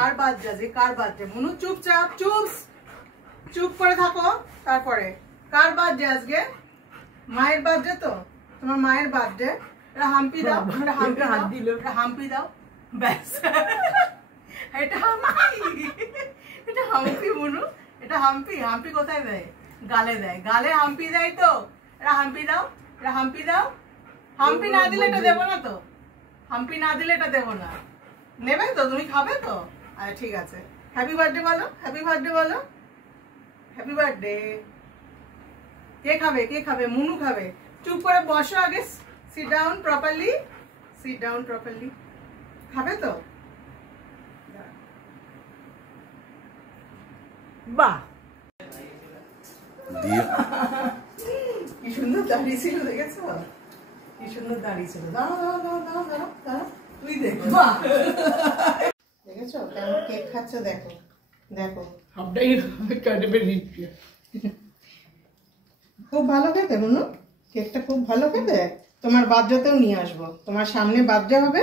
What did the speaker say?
কার birthday আজকে? কার birthday? Manu চুপচাপ চুপ করে থাকো। তারপরে কার বার্থডে আজকে? মায়ের বার্থডে তো, তোমার মায়ের বার্থডে। এটা হাম্পি দাও, এটা হাম্পি হাত দিল, এটা হাম্পি দাও, ব্যাস। এটা হাম্পি মনু, এটা হাম্পি। হাম্পি কোথায় দেয়? গালে দেয়, গালে হাম্পি দেয় তো। এটা হাম্পি দাও, এটা হাম্পি দাও। হাম্পি না দিলে এটা দেবো না তো, হাম্পি না দিলে এটা দেবো না। নেবে তো? তুমি খাবে তো? আচ্ছা ঠিক আছে। হ্যাপি বার্থডে বলো, হ্যাপি বার্থডে বলো, হ্যাপি বার্থডে। কে খাবে? কে খাবে? মুনু খাবে। চুপ করে বসো আগে, sit down properly, sit down properly. খাবে তো? বাহ, কি সুন্দর দাঁড়িয়ে ছিল, দেখেছো? কি সুন্দর দাঁড়িয়ে ছিল। দাঁড়াও দাঁড়াও দাঁড়াও দাঁড়াও দাঁড়াও, তুই দেখো। দেখেছো কেমন কেক খাচ্ছ? দেখো দেখো, খুব ভালো খেতে মনু, কেকটা খুব ভালো খেতে। তোমার বার্থডেতেও নিয়ে আসবো, তোমার সামনে বার্থডে হবে,